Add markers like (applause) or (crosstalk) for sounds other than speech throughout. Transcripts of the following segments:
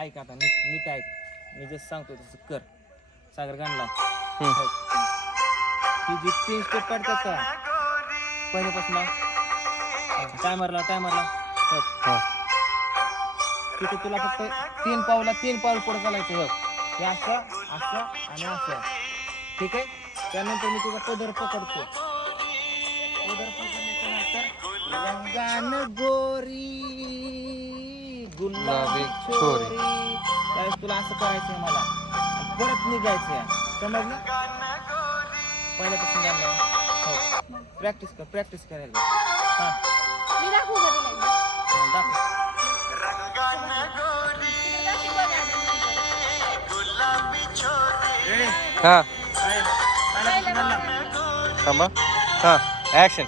ऐक आता नीट नीट ऐक. मी जसं सांगतो तसं कर. सागर गाणला. ही जी तीन स्टेप काढतात का? पहिल्यापासून टायमरला टायमरला तिथे तुला फक्त तीन पावला तीन पाऊल पुढे चालायचं बघ हे असं असं आणि असं. ठीक आहे? त्यानंतर मी तुझा पदर पकडतो. पदर पकडल्याच्या नंतर गोरी. गुलाबी छोरी. त्यावेळेस तुला असं करायचंय मला? आणि परत निघायचंय. समजलं? पहिल्यापासून हो. प्रॅक्टिस कर प्रॅक्टिस करायला. हा. मी दाखवू का तुला एकदा? हा, दाखव. हा. थांबा हा ऍक्शन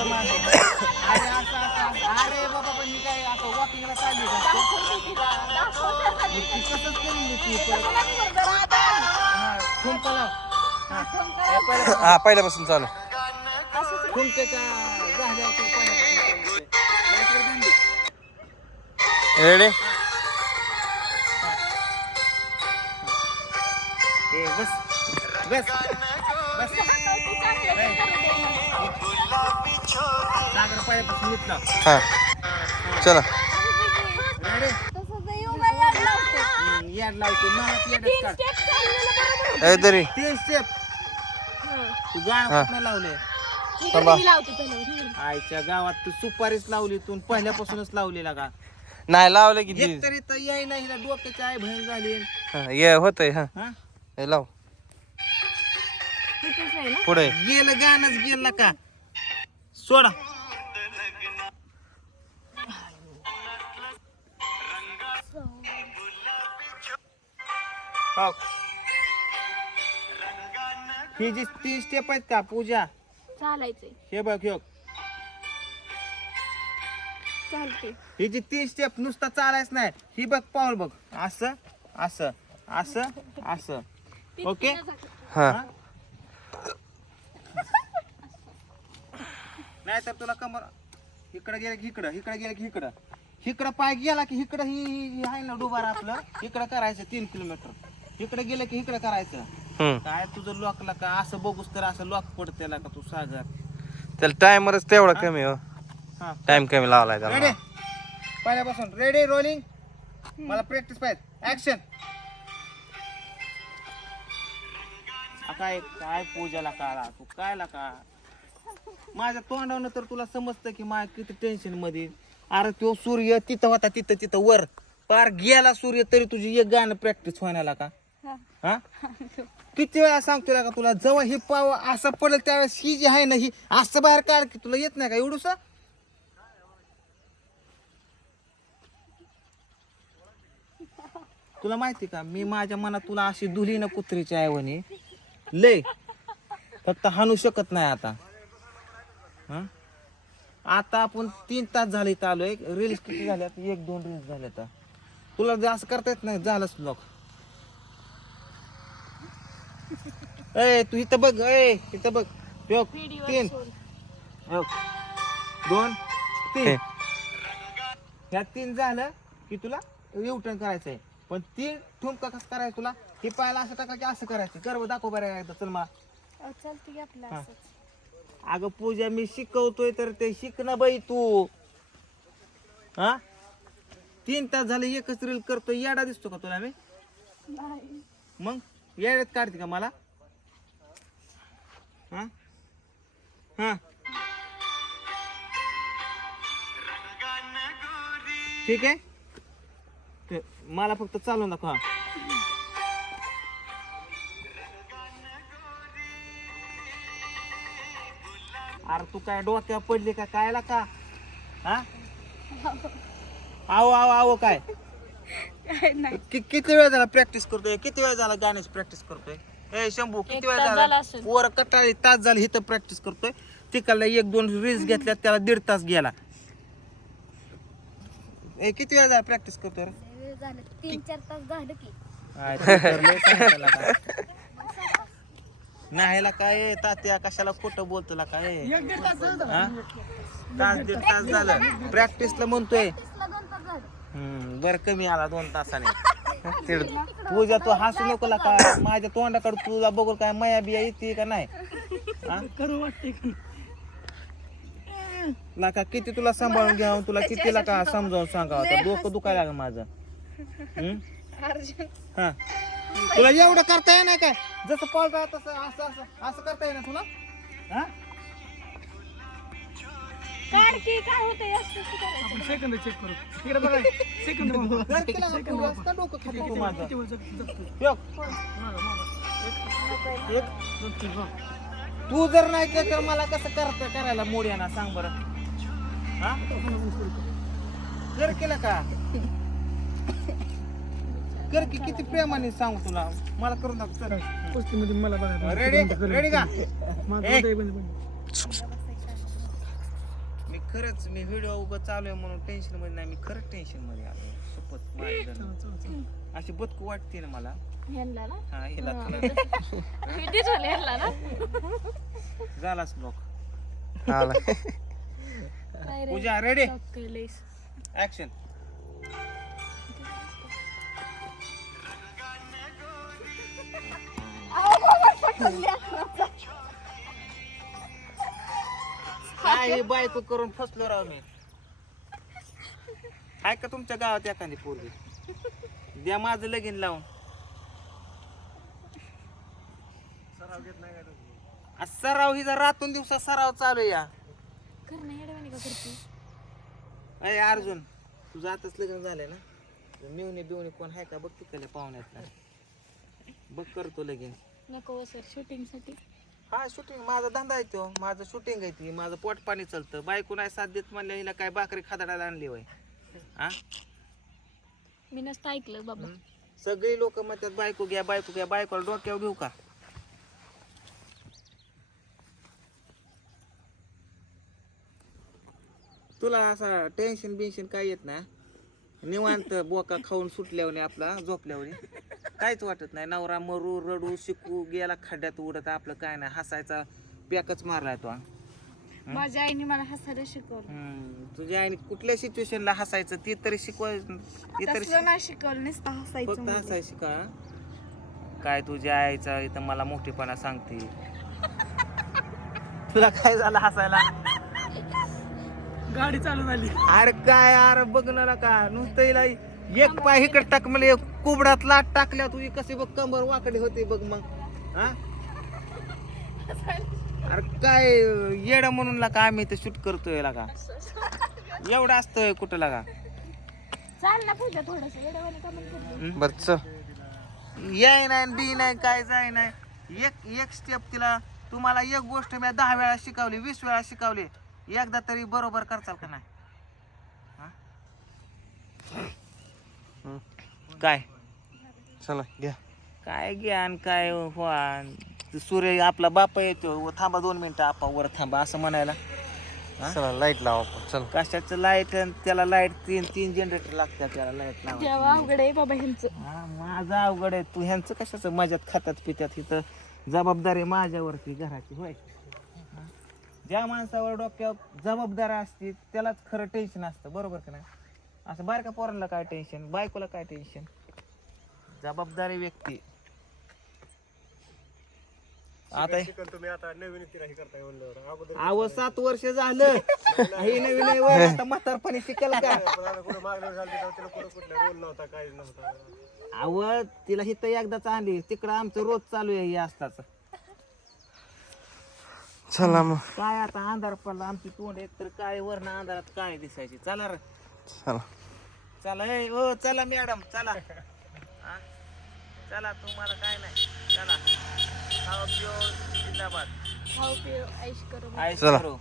होतं मागे? अरे असं, असं, असं. अरे बाबा पण मी काय असं वॉकिंगला चालली का मग ती कसंच करून देते परत. हा, ठुमका लाव. हा. ठुमका पहिलं- हा पहिल्यापासून चालू असंच ठुमक्याच्या झाल्यावर तू पहिल्यापासून चालू रेडी ए, बस बस बस घेतला हा. चला. याड लावते. मला याडच काढ. तरी तीन स्टेप. तू गाणं हा. कुठनं लावले? थांबा. आईच्या गावात तू सुपारीच लावली तू पहिल्यापासूनच लावलेला का? नाही लावलं की एक तरी तर याय नाही हिला डोक्याची आई बहीण झाली. हा, ये होतंय हा. हा? हे लाव. तिथेच आहे ना? पुढे. गेलं गाणंच गेलं का? सोडा. हो. ही जी तीन स्टेप आहेत का पूजा? चालायचंय. हे बघ हे बघ. चालते ही जी तीन स्टेप नुसता चालायच नाही ही बघ पाऊल बघ. असं असं असं असं. ओके हा. नाही तर तुला कमर इकडे गेलं की इकडं इकडे गेलं की इकडं. इकडं पाय गेला की इकडं ही ही- ही आहे ना डुबार आपलं. इकडं करायचं तीन किलोमीटर. इकडे गेलं की इकडं करायचं. हम्म. काय तुझं लॉकला का? असं बघूस तर असं लॉक पडते का तू सागर? त्याला टायमरच तेवढा कमी हो. हा. टाइम कमी लावलाय रेडी त्याला पहिल्यापासून. रेडी रोलिंग मला प्रॅक्टिस पाहिजे. ऍक्शन काय काय पूजाला काळा तू कायला का? माझ्या तोंडावनं तर तुला समजतं की माझ्या किती टेन्शनमध्ये. अरे तो सूर्य तिथं होता तिथं तिथं वर. पार गेला सूर्य तरी तुझी एक गाणं प्रॅक्टिस व्हायला का? हा. किती वेळा सांगतो का तुला जेव्हा ही पाव असं पडेल त्यावेळेस ही जी आहे ना ही असं बाहेर काढ की तुला येत नाही का एवढूस? तुला माहिती का मी माझ्या मनात तुला अशी दुली ना कुत्रीची ऐवणी लय. फक्त हाणू शकत नाही आता. हा? आता आपण तीन तास झाले इथं आलोय रील्स किती झाल्यात? एक दोन रील्स झाल्यात. तुला जे असं करता येत नाही झालंच लोक (laughs) ए तू इथं बघ ए इथं बघ. योग व्हिडिओ तीन. योग दोन तीन. ह्या तीन झालं की तुला युटर्न करायचंय. पण तीन ठुमका कसं करायचं तुला? हे पायाला असं टाका की असं करायचं. गर्व दाखव बरं एकदा. चल मा चालते की आपलं हा. असंच. अगं पूजा मी शिकवतोय तर ते शिक ना बाई तू. हा? तीन तास झाले एकच रील करतोय. येडा दिसतो का तुला मी? नाही. मग? येड्यात काढते का मला? हा? हा? ठीक आहे. ते मला फक्त चालू नको हा. अरे तू काय डोक्यावर पडली का? कायला का? हा? आहो आहो आहो काय? काय नाही. कि- किती वेळ झाला प्रॅक्टिस करतोय? किती वेळ झाला गाण्याची प्रॅक्टिस करतोय? ए शंभू किती वेळ तास झाला? झाला असेल. वर कटाळी तास झाले इथं प्रॅक्टिस करतोय. तिकडला एक दोन रील्स घेतल्यात त्याला दीड तास गेला. ए किती वेळ झाला प्रॅक्टिस करतोय रे? वेळ झालं. तीन चार तास झालं की. आय, ते तर लय सांगितलं का. नाहीला काय तात्या कशाला खोटं बोलतोला काय हा? तास दीड तास झालं. प्रॅक्टिसला म्हणतोय बरं कमी आला दोन तासाने. (laughs) पूजा तू हसू नको ला का? माझ्या तोंडाकडे तुला बघून काय माया बिया येते का नाही? हा? लाका किती तुला सांभाळून घ्यावं तुला किती लाका समजावून सांगावं? आता डोकं दुखायला लागलं माझं. हम्म? हा. तुला एवढं करता येणार काय? जसं पळता तसं असं असं असं करता येणार तुला? हा? काढ की काय होतंय असं असं करायचं. सेकंद चेक करू. तिकडे बघा सेकंद कर. की लागा, तू रस्ता डोकं खाती तू माझं यो. तू जर नाही केलं तर मला कसं करता करायला मोड येणार सांग बरं. हा? कर केलं का? कर की किती प्रेमाने सांग तुला? मला करून दाखव. चल. कुस्तीमध्ये मला रेडी रेडी का? माझं ए. हृदय बंद बंद. खरंच मी व्हिडिओ उभं चालू आहे म्हणून टेन्शनमध्ये नाही मी खरंच टेन्शनमध्ये आलो. शपथ माझ्या. अशी बदकू वाटते ना मला. ना? हा हिला ना. झालाच ब्लॉक आला काय रे पूजा रेडी केलंयस. ऍक्शन काय हे बायको करून फसलो राव मी. आहे का तुमच्या गावात एखादी पोरगी? द्या माझं लगीन लावून. सराव हिचा रातून दिवसा सराव चालू आहे या. कर ना येडवाणी का करते? अरे अर्जुन तुझं आताच लग्न झालंय ना? मिवणी बिवणी कोण आहे का? बघ तिकडे पाहुण्यात बघ करतो लगीन. नको सर शूटिंगसाठी. हा शूटिंग माझा धंदा आहे तो. माझं शूटिंग आहे ती. माझं पोट पाणी चालतं. बायको नाही साथ देत म्हणल्या हिला काय भाकरी खादाडायला आणली होय? हा? मी नसतं ऐकलं बाबा. सगळी लोक म्हणतात बायको घ्या बायको घ्या. बायकोला डोक्यावर घेऊ का? तुला असं टेन्शन बिन्शन काय येत ना निवांत बोका खाऊन सुटल्यावर आपला झोपल्यावर. काहीच वाटत नाही. नवरा मरू रडू शिकू गेला खड्ड्यात उडत आपलं काय नाही. हसायचा पॅकच मारलाय तो. माझ्या आईने मला हसायला शिकवलं. हम्म, तुझ्या आईने कुठल्या सिच्युएशनला हसायचं ती तरी शिकवाय ती तरी तसलं नाही शिकवलं नुसतं हसायचं फक्त म्हणजे. हसायची का? काय तुझ्या आईचा इथं मला मोठेपणा सांगते. तुला काय झालं हसायला? गाडी चालू झाली. अरे काय अरे बघणार का नुसतं हिला एक पाय इकडे टाक म्हणजे कुबडात लाट टाकल्या तुझी कशी बघ कंबर वाकडी होते बघ मग हा? अरे काय येड म्हणून ला का आम्ही इथं शूट करतोय ला का एवढं असतंय कुठं लागा? चाल ना पूजा थोडस बर याय नाही बी नाही काय जाय नाही. एक एक स्टेप तिला तुम्हाला एक गोष्ट मी दहा वेळा शिकवली वीस वेळा शिकवली. एकदा तरी बरोबर करचाल का नाही? काय? चला घ्या. काय ज्ञान काय व्हान सूर्य आपला बापा येतो व थांबा दोन मिनिटं आपा वर थांबा असं म्हणायला. हा? चला लाइट लावा आपण. चल. कशाचं लाइट त्याला लाइट तीन तीन जनरेटर लागतात त्याला लाइट लावा जेव्हा अवघड आहे बाबा ह्यांचं. हा माझं अवघड आहे. तू ह्यांचं कशाचं मजात खातात पितात? इथं जबाबदारी माझ्यावरती घराची होय? हा? ज्या माणसावर डोक्यावर जबाबदारी असते त्यालाच खरं टेन्शन असतं. बरोबर का नाही? असं बारक्या पोरांना काय टेन्शन बायकोला काय टेन्शन जबाबदारी व्यक्ती. आता अहो सात वर्ष झालं. हे नवीन आहे वय, आता म्हातारपणी शिकल का? अव तिला हिथं एकदाच आणली तिकडं आमचं रोज चालू आहे हे असताच चला मग. काय आता अंधार पडला आमची तोंड एक तर काय वरण अंधारात काय दिसायची? चला रे. चला. चला ए ओ चला मॅडम चला. हा? चला तुम्हाला काय नाही. चला. खाओ पिओ जिंदाबाद. खाऊ पिऊ ऐश करू आयश चला. करो.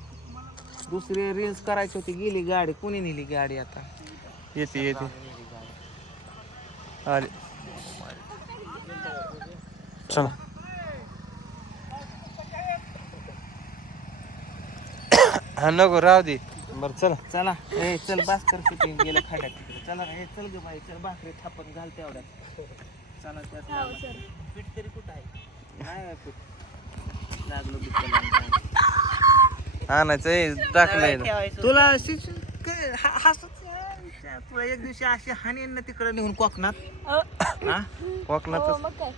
दुसरी रील्स करायची होती गेली गाडी. कुणी नेली गाडी आता? येते येते. आली. चला. (coughs) हा नको राहू दे. बर चला. चला. ए चल बास कर शूटिंग गेलं खाड्यात तिकडे. चला रे. ए, चल ग बाई चल भाकरी थापण घाल तेवढ्यात. चला त्यात लावा. पीठ तरी कुठं आहे? नाही आहे पीठ. लागलो बिचाऱ्याला. आणायचं हे टाकलंय ना. तुला काय हा- हसत. तुला एक दिवशी अशी हानी ना तिकडे नेऊन कोकणात? हा? कोकणातच. हो, मग काय?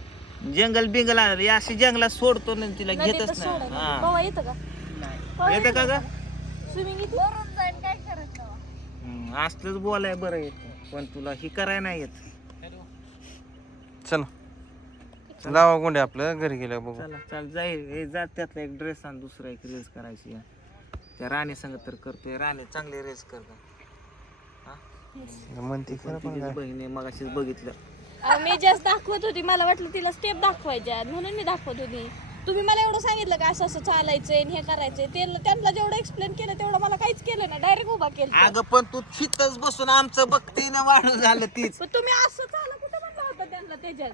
जंगल बिंगल. अशी जंगलात सोडतो ना तिला नदीत घेतच नाही. सोडायला. हा. येतं का? येतं का ग? स्विमिंग येते वरून जाईन काय करत हम्म, असलंच बोलाय बरं येत पण तुला ही कराय नाही येत. चला. लावा गोंडे आपलं घरी गेलं बघू. चला चल जाईल हे जा त्यातला एक ड्रेस आणि दुसरा एक रील्स करायची आहे. त्या राणी संग तर करतोय. राणी चांगली रील्स कर म्हणते खरं पण काय? बहिणी मग बघितलं. अहो, मी जास्त दाखवत होती. मला वाटलं तिला स्टेप दाखवायच्या म्हणून मी दाखवत होती. तुम्ही मला एवढं सांगितलं का असं असं चालायचंय आणि हे करायचंय? ते त्यांना जेवढं एक्सप्लेन केलं तेवढं मला काहीच केलं ना डायरेक्ट उभा केलं अगं पण तू तिथंच बसून आमचं बघते ना वाढून झालं तीच. पण तुम्ही असं चालत कुठं म्हणलं होतं त्यांना त्याच्यात.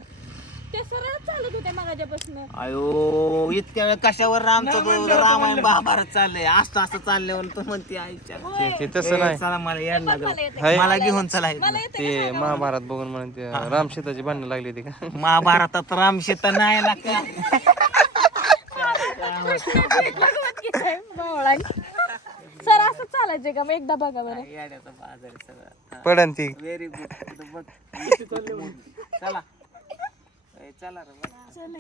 ते सरळ चालत होते मगाच्यापासून. अयो इतक्या वेळ कशावर आमचं तो रामायण महाभारत चाललंय असं असं चालल्यावर तू म्हणते आईच्या ते- ते तसं ए, नाही. चला मला यायला मला लागलं. हाय. मला घेऊन चला इथनं. मला येतं ते महाभारत बघून म्हणून ते राम सीताची भांडणं लागली होती का? महाभारतात रामशेता नाही लागला सर असं चालायचंय का? मग एकदा बघा बरं. येड्याचा बाजार आहे सगळं. पडन ती. व्हेरी गुड बघ. चला. ए, चला रे चला